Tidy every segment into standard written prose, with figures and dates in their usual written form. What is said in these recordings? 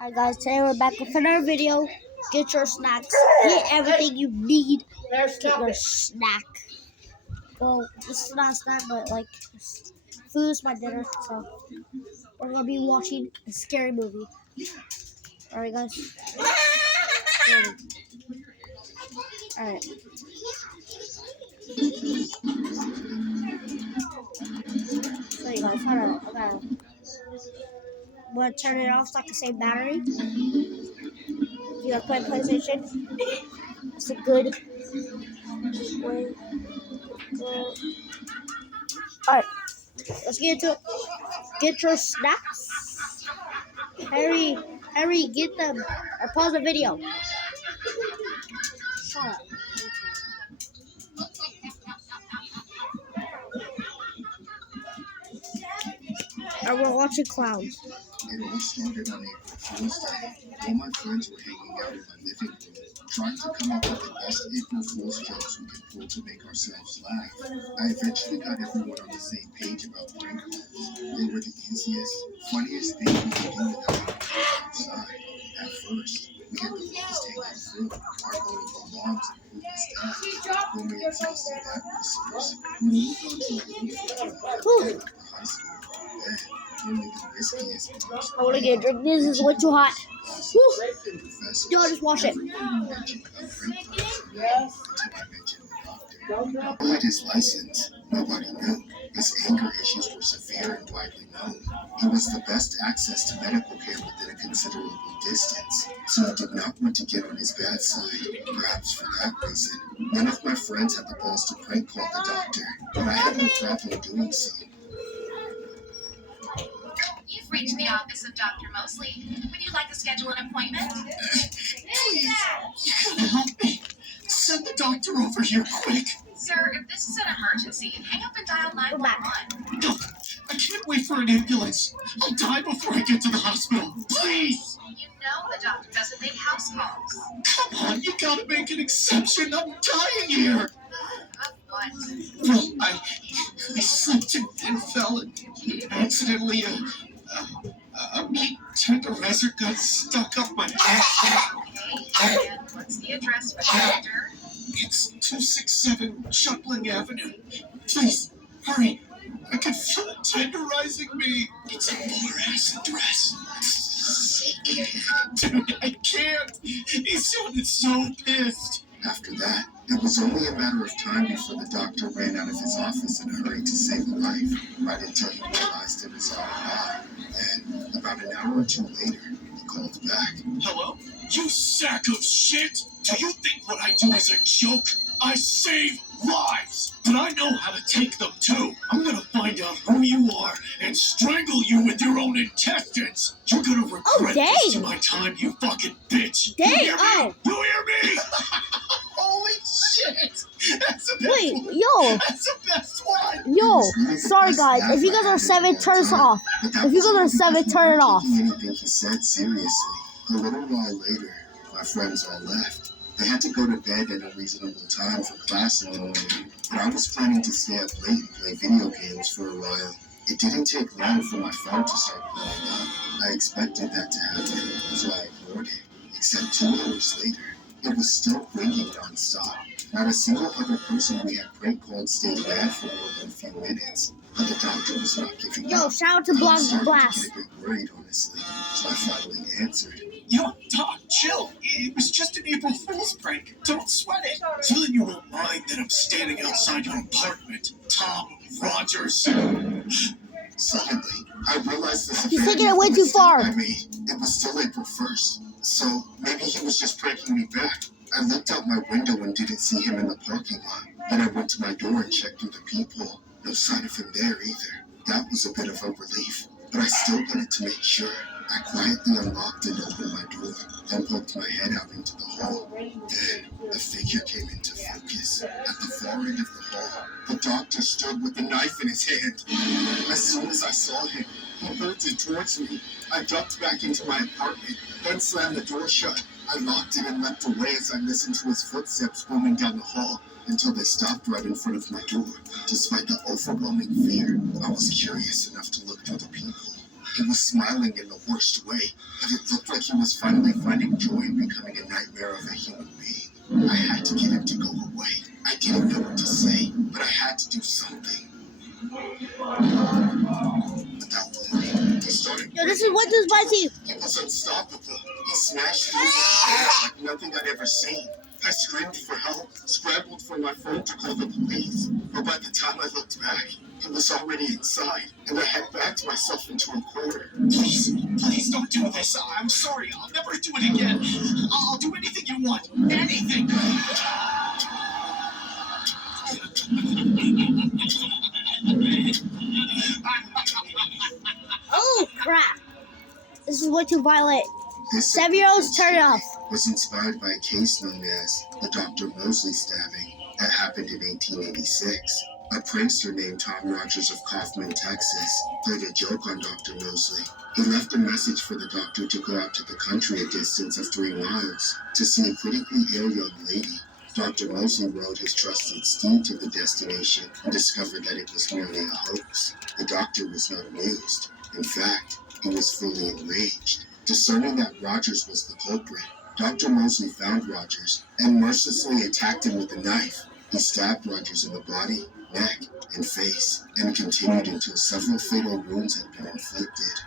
Hi guys, today we're back with another video. Get your snacks. Get everything you need. Get your snack. Well, this is not a snack, but like food is my dinner, so we're gonna be watching a scary movie. Alright guys. Alright. So you guys, hold on. I'm gonna turn it off so I can save battery. If you guys play PlayStation, it's a good way to go. Alright, let's get into it. Get your snacks. Hurry, get them. Or pause the video. Shut up. And we're watching clowns. It all started on April Fool's Day. All my friends were hanging out in my living room, trying to come up with the best April Fool's jokes we could pull to make ourselves laugh. I eventually got everyone on the same page about prank calls. They were the easiest, funniest thing we could do without going outside. At first, we had the lowest hanging fruit, our little alarms and poopy stuff. When we exhausted that resource, we moved on to a little further at the high school. Then, only the riskiest parts. I want to get a drink. This is way too hot. No, just wash it. Despite his license, nobody knew. His anger issues were severe and widely known. He was the best access to medical care within a considerable distance, so I did not want to get on his bad side. Perhaps for that reason, none of my friends had the balls to prank call the doctor, but I had no problem doing so. You've reached the office of Dr. Mosley. Would you like to schedule an appointment? Please, you gotta help me. Send the doctor over here quick. Sir, if this is an emergency, hang up and dial 911. No, I can't wait for an ambulance. I'll die before I get to the hospital. Please. You know the doctor doesn't make house calls. Come on, you gotta make an exception. I'm dying here. Of what? Well, I slipped and fell and accidentally a meat tenderizer got stuck up my ass. Okay, and what's the address for the doctor? It's 267 Shuttling Avenue. Please, hurry. I can feel it tenderizing me. It's a poor-ass address. Dude, I can't. He sounded so pissed. After that, it was only a matter of time before the doctor ran out of his office in a hurry to save a life, right until he realized it was all a lie. Then, about an hour or two later, he called back. Hello? You sack of shit! Do you think what I do is a joke? I save lives! But I know how to take them too. I'm gonna find out who you are and strangle you with your own intestines. You're gonna regret this to my time, you fucking bitch. Dang, You hear me? oh. You hear me? Holy shit! That's the best Wait, one. yo. That's the best one. Yo, sorry guys. If you guys are 7, turn this off. If you guys are 7, turn it off. Anything he said seriously. A little while later, my friends all left. They had to go to bed at a reasonable time for class in the morning, but I was planning to stay up late and play video games for a while. It didn't take long for my phone to start blowing up. I expected that to happen, so I ignored it. Except 2 hours later, it was still ringing nonstop. Not a single other person we had prank called stayed mad for more than a few minutes, but the doctor was not giving up. Yo, shout out to Blog Blast. I started to get a bit worried, honestly, so I finally answered. Yo, Doc, chill. It was just an April Fool's prank. Don't sweat it. So then you won't mind that I'm standing outside your apartment, Tom Rogers. Suddenly, I realized this He's taking it way too far. I made. It was still April 1st, so maybe he was just pranking me back. I looked out my window and didn't see him in the parking lot. Then I went to my door and checked through the peephole. No sign of him there either. That was a bit of a relief, but I still wanted to make sure. I quietly unlocked and opened my door, then poked my head out into the hall. Then, a figure came into focus. At the far end of the hall, the doctor stood with a knife in his hand. As soon as I saw him, he bolted towards me. I ducked back into my apartment, then slammed the door shut. I locked it and leapt away as I listened to his footsteps booming down the hall until they stopped right in front of my door. Despite the overwhelming fear, I was curious enough to look through the peephole. He was smiling in the worst way, but it looked like he was finally finding joy in becoming a nightmare of a human being. I had to get him to go away. I didn't know what to say, but I had to do something. Without warning, he started. Yo, this is what too spicy. He was unstoppable. He smashed through the doors like nothing I'd ever seen. I screamed for help, scrambled for my phone to call the police. But by the time I looked back, he was already inside, and I had backed myself into a corner. Please don't do this. I'm sorry. I'll never do it again. I'll do anything you want. Anything. Oh crap! This is way too violent. This 7-year-olds, turn it off. was inspired by a case known as the Dr. Mosley stabbing that happened in 1886. A prankster named Tom Rogers of Kaufman, Texas, played a joke on Dr. Mosley. He left a message for the doctor to go out to the country a distance of 3 miles to see a critically ill young lady. Dr. Mosley rode his trusted steed to the destination and discovered that it was merely a hoax. The doctor was not amused. In fact, he was fully enraged. Discerning that Rogers was the culprit, Dr. Mosley found Rogers and mercilessly attacked him with a knife. He stabbed Rogers in the body, neck, and face, and continued until several fatal wounds had been inflicted.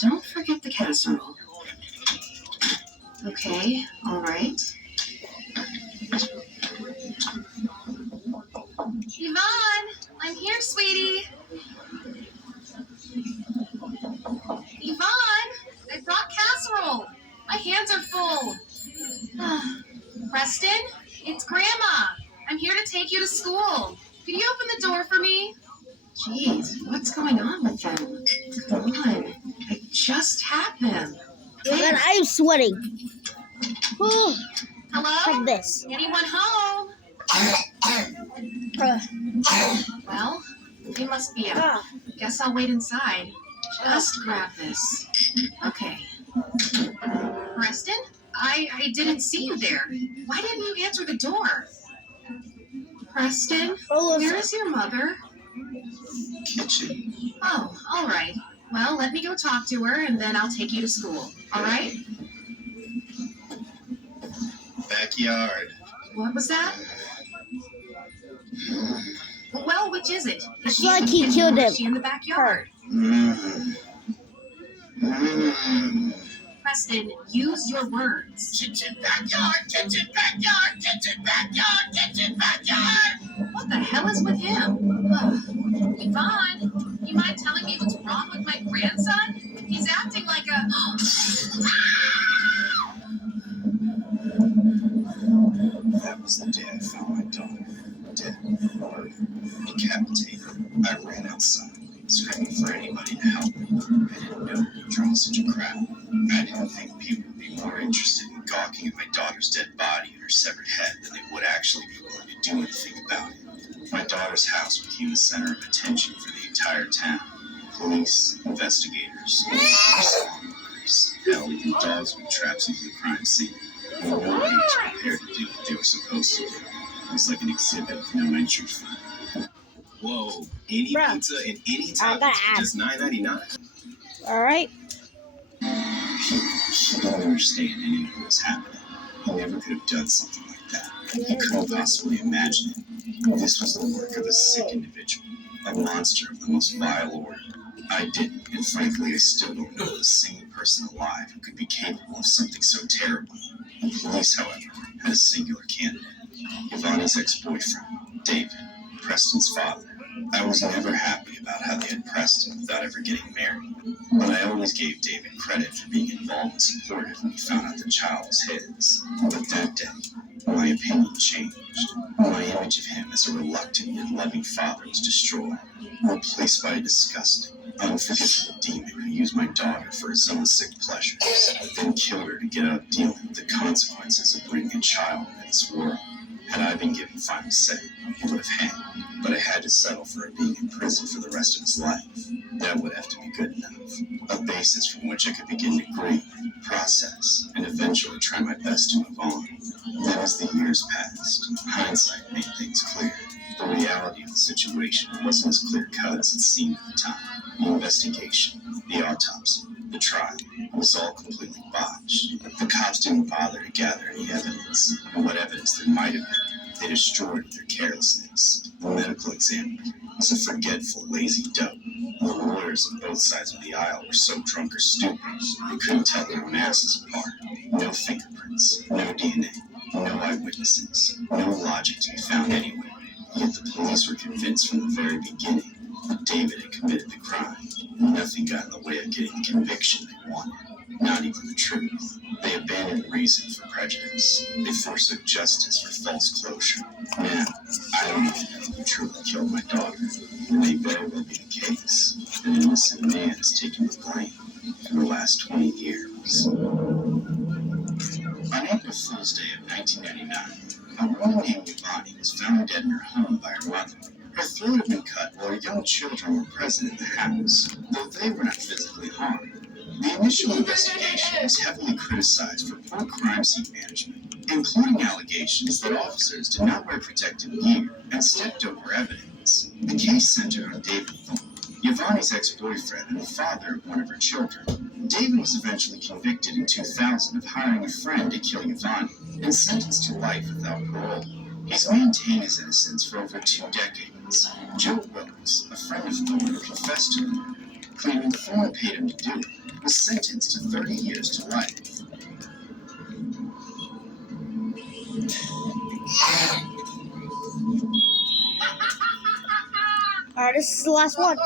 Don't forget the casserole. Okay, all right. Yvonne, I'm here, sweetie. Yvonne, I brought casserole. My hands are full. Preston, it's Grandma. I'm here to take you to school. Could you open the door for me? Jeez, what's going on with them? Come on, it just happened. And I'm sweating. Whew, Hello? like this. Anyone home? Well, they must be out. Ah, Guess I'll wait inside. Just grab this. Okay. Preston? I didn't see you there. Why didn't you answer the door? Preston, oh, where is your mother? Kitchen. Oh, all right. Well, let me go talk to her, and then I'll take you to school. All right? Backyard. What was that? Well, which is it? Is she Like in the he kitchen killed or him. is she in the backyard? Preston, use your words. Kitchen, backyard, kitchen, backyard, kitchen, backyard, kitchen, backyard. What the hell is with him? Yvonne, you mind telling me what's wrong with my grandson? He's acting like a... That was the day I found my daughter. Dead, murdered, decapitated. I ran outside, screaming for anybody to help me. I didn't know it would draw such a crowd. I didn't think people would be more interested in gawking at my daughter's dead body and her severed head than they would actually be willing to do anything about it. My daughter's house became the center of attention for the entire town. Police, investigators, songbirds, hell, even dogs went traps into the crime scene. And nobody was prepared to do what they were supposed to do. It was like an exhibit with no entry fee. Whoa, any Bruh, pizza and any I gotta toppings ask. for just $9.99. all right. He don't understand any of what was happening. He never could have done something like that. He couldn't possibly imagine it. This was the work of a sick individual, a monster of the most vile order. I didn't, and frankly, I still don't know of a single person alive who could be capable of something so terrible. The police, however, had a singular candidate. Ivani's ex-boyfriend, David, Preston's father. I was never happy about how they had Preston without ever getting married, but I always gave David credit for being involved and supportive when he found out the child was his. But that day, My opinion changed. My image of him as a reluctant yet loving father was destroyed, replaced by a disgusting, unforgivable demon who used my daughter for his own sick pleasures, then killed her to get out of dealing with the consequences of bringing a child into this world. Had I been given final say, he would have hanged, but I had to settle for it being in prison for the rest of his life. That would have to be good enough, a basis from which I could begin to grieve, process, and eventually try my best to move on. Then as the years passed, hindsight made things clear. The reality of the situation wasn't as clear-cut as it seemed at the time. The investigation, the autopsy, the trial, it was all completely botched. The cops didn't bother to gather any evidence, and what evidence there might have been, they destroyed with their carelessness. The medical examiner was a forgetful, lazy dope. The lawyers on both sides of the aisle were so drunk or stupid, they couldn't tell their own asses apart. No fingerprints, no DNA, no eyewitnesses, no logic to be found anywhere. Yet the police were convinced from the very beginning that David had committed the crime, and nothing got in the way of getting the conviction they wanted. Not even the truth. They abandoned reason for prejudice. They forsook justice for false closure. Now, I don't even know who truly killed my daughter. It may very well be the case that an innocent man has taken the blame for the last 20 years. On April Fool's Day of 1999, a woman named Yvonne was found dead in her home by her mother. Her throat had been cut while her young children were present in the house, though they were not physically harmed. The initial investigation was heavily criticized for poor crime scene management, including allegations that officers did not wear protective gear and stepped over evidence. The case centered on David Thorne, Yvonne's ex-boyfriend and the father of one of her children. David was eventually convicted in 2000 of hiring a friend to kill Yvonne and sentenced to life without parole. He's maintained his innocence for over 2 decades. Joe Wilkes, a friend of Thorne who confessed to the murder, claiming Thorne paid him to do it, was sentenced to 30 years to life. Alright, this is the last one.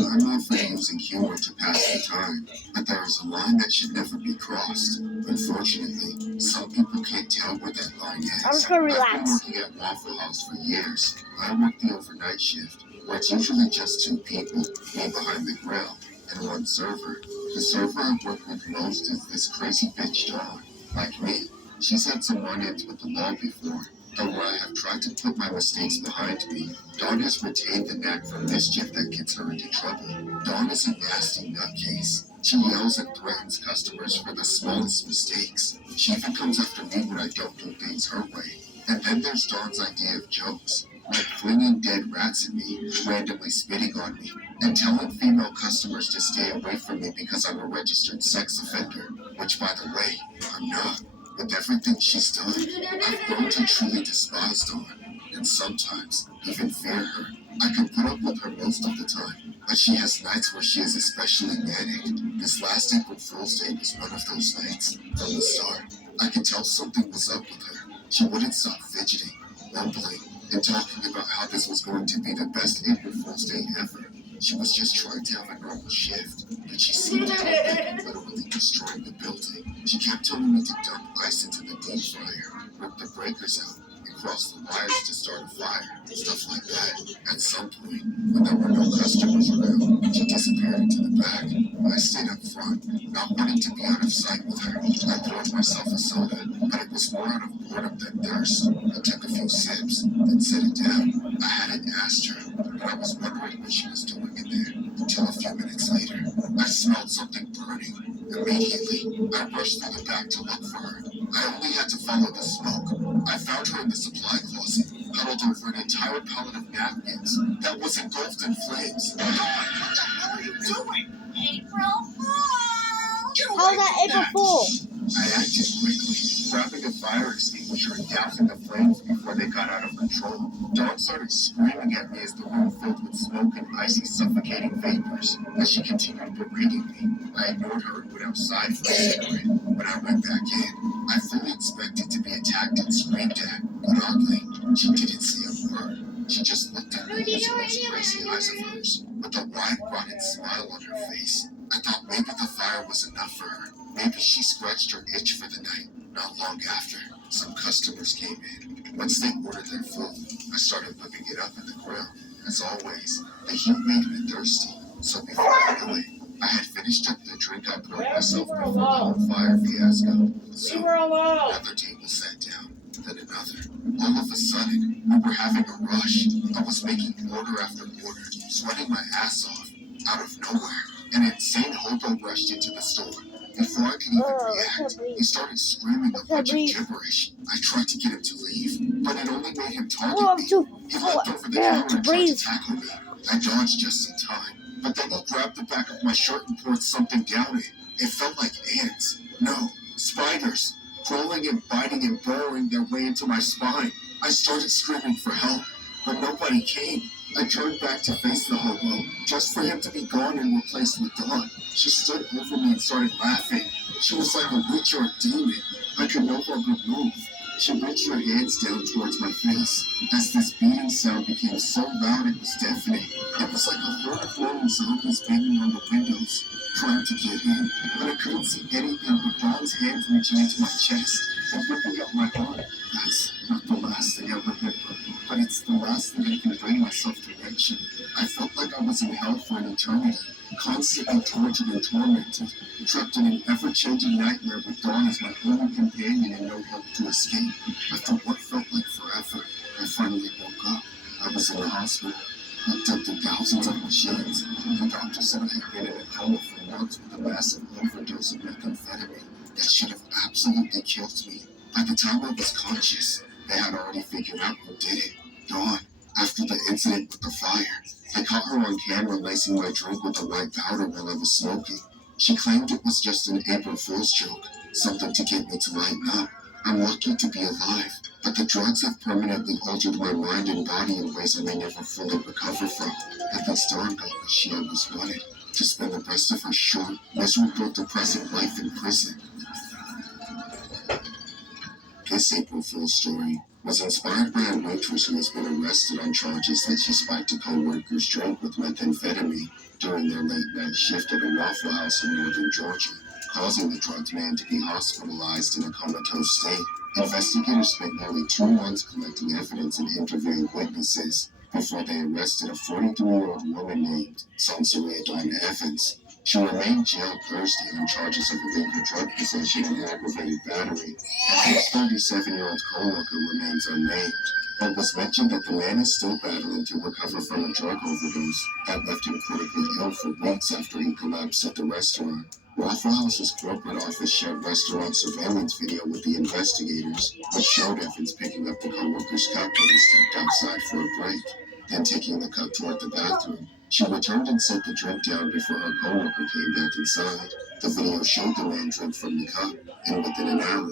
I'm not for using humor to pass the time, but there is a line that should never be crossed. Unfortunately, some people can't tell where that line is. I'm just gonna I've relax. been working at Waffle House for years. I work the overnight shift, where it's usually just 2 people, me behind the grill, and 1 server. The server I work with most is this crazy bitch Dawn. Like me, she's had some run-ins with the law before. Though where I have tried to put my mistakes behind me, Dawn has retained the knack for mischief that gets her into trouble. Dawn is a nasty nutcase. She yells and threatens customers for the smallest mistakes. She even comes after me when I don't do things her way. And then there's Dawn's idea of jokes, like flinging dead rats at me, randomly spitting on me, and telling female customers to stay away from me because I'm a registered sex offender, which, by the way, I'm not. With everything she's done, I've grown to truly despise Dawn, and sometimes even fear her. I can put up with her most of the time, but she has nights where she is especially manic. This last April Fool's Day was one of those nights. From the start, I could tell something was up with her. She wouldn't stop fidgeting, mumbling, and talking about how this was going to be the best April Fool's Day ever. She was just trying to have a normal shift, but she seemed to think literally destroying the building. She kept telling me to dump ice into the deep fryer, rip the breakers out, and cross the wires to start a fire, stuff like that. At some point, when there were no customers around, she disappeared into the back. I stayed up front, not wanting to be out of sight with her. I poured myself a soda, but it was more out of boredom than thirst. I took a few sips, then set it down. I hadn't asked her, but I was wondering what she was doing in there, until a few minutes later, I smelled something burning. Immediately, I rushed through the back to look for her. I only had to follow the smoke. I found her in the supply closet, huddled over an entire pallet of napkins that was engulfed in flames. What the hell are you doing? April Fool! How's that April Fool? I acted quickly, grabbing a fire extinguisher and dousing the flames before they got out of control. Dawn started screaming at me as the room filled with smoke and icy, suffocating vapors. As she continued berating me, I ignored her and went outside for a cigarette. When I went back in, I fully expected to be attacked and screamed at, but oddly, she didn't say a word. She just looked at me, using those crazy eyes of hers, with a wide broadened smile on her face. I thought maybe the fire was enough for her. Maybe she scratched her itch for the night. Not long after, some customers came in. Once they ordered their food, I started whipping it up in the grill. As always, the heat made me thirsty, so before I knew it, I had finished up the drink I poured myself before the whole fire fiasco. So, another table sat down, then another. All of a sudden, we were having a rush. I was making order after order, sweating my ass off. Out of nowhere, an insane hobo rushed into the store. Before I could even react, he started screaming a bunch of gibberish. I tried to get him to leave, but it only made him target me. He leapt over the counter and tried to tackle me. I dodged just in time, but then he grabbed the back of my shirt and poured something down it. It felt like ants. No, spiders. Crawling and biting and burrowing their way into my spine. I started screaming for help, but nobody came. I turned back to face the hobo, just for him to be gone and replaced with Dawn. She stood over me and started laughing. She was like a witch or a demon. I could no longer move. She reached her hands down towards my face. As this beating sound became so loud it was deafening. It was like a herd of roaring zombies banging on the windows, trying to get in, but I couldn't see anything but Dawn's hands reaching into my chest and ripping up my arm. That's not the last thing I remember, but it's the last thing I can bring myself to mention. I felt like I was in hell for an eternity, constantly tortured and tormented, trapped in an ever-changing nightmare with Dawn as my only companion and no hope to escape. After what felt like forever, I finally woke up. I was in the hospital, hooked up to thousands of machines. The doctor said I had been in a coma for months with a massive overdose of methamphetamine that should have absolutely killed me. By the time I was conscious, they had already figured out who did it. Dawn. After the incident with the fire, I caught her on camera lacing my drink with a white powder while I was smoking. She claimed it was just an April Fool's joke, something to get me to lighten up. I'm lucky to be alive, but the drugs have permanently altered my mind and body in ways I may never fully recover from. At least Dawn got what she always wanted, to spend the rest of her short, miserable, depressing life in prison. This April Fool's story was inspired by a waitress who has been arrested on charges that she spiked a co-worker's drink with methamphetamine during their late-night shift at a Waffle House in northern Georgia, causing the drugged man to be hospitalized in a comatose state. Investigators spent nearly 2 months collecting evidence and interviewing witnesses before they arrested a 43-year-old woman named Sansaria Dawn Evans. She remained jailed Thursday on charges of illegal drug possession and aggravated battery, and his 37-year-old co-worker remains unnamed. It was mentioned that the man is still battling to recover from a drug overdose that left him critically ill for weeks after he collapsed at the restaurant. Waffle House's corporate office shared restaurant surveillance video with the investigators, which showed Evans picking up the co-worker's cup when he stepped outside for a break, then taking the cup toward the bathroom. She returned and set the drink down before her co-worker came back inside. The video showed the man drink from the cup, and within an hour,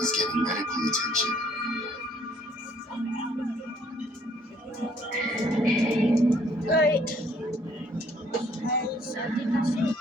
he's getting medical attention. Alright. Guys, I think that's it.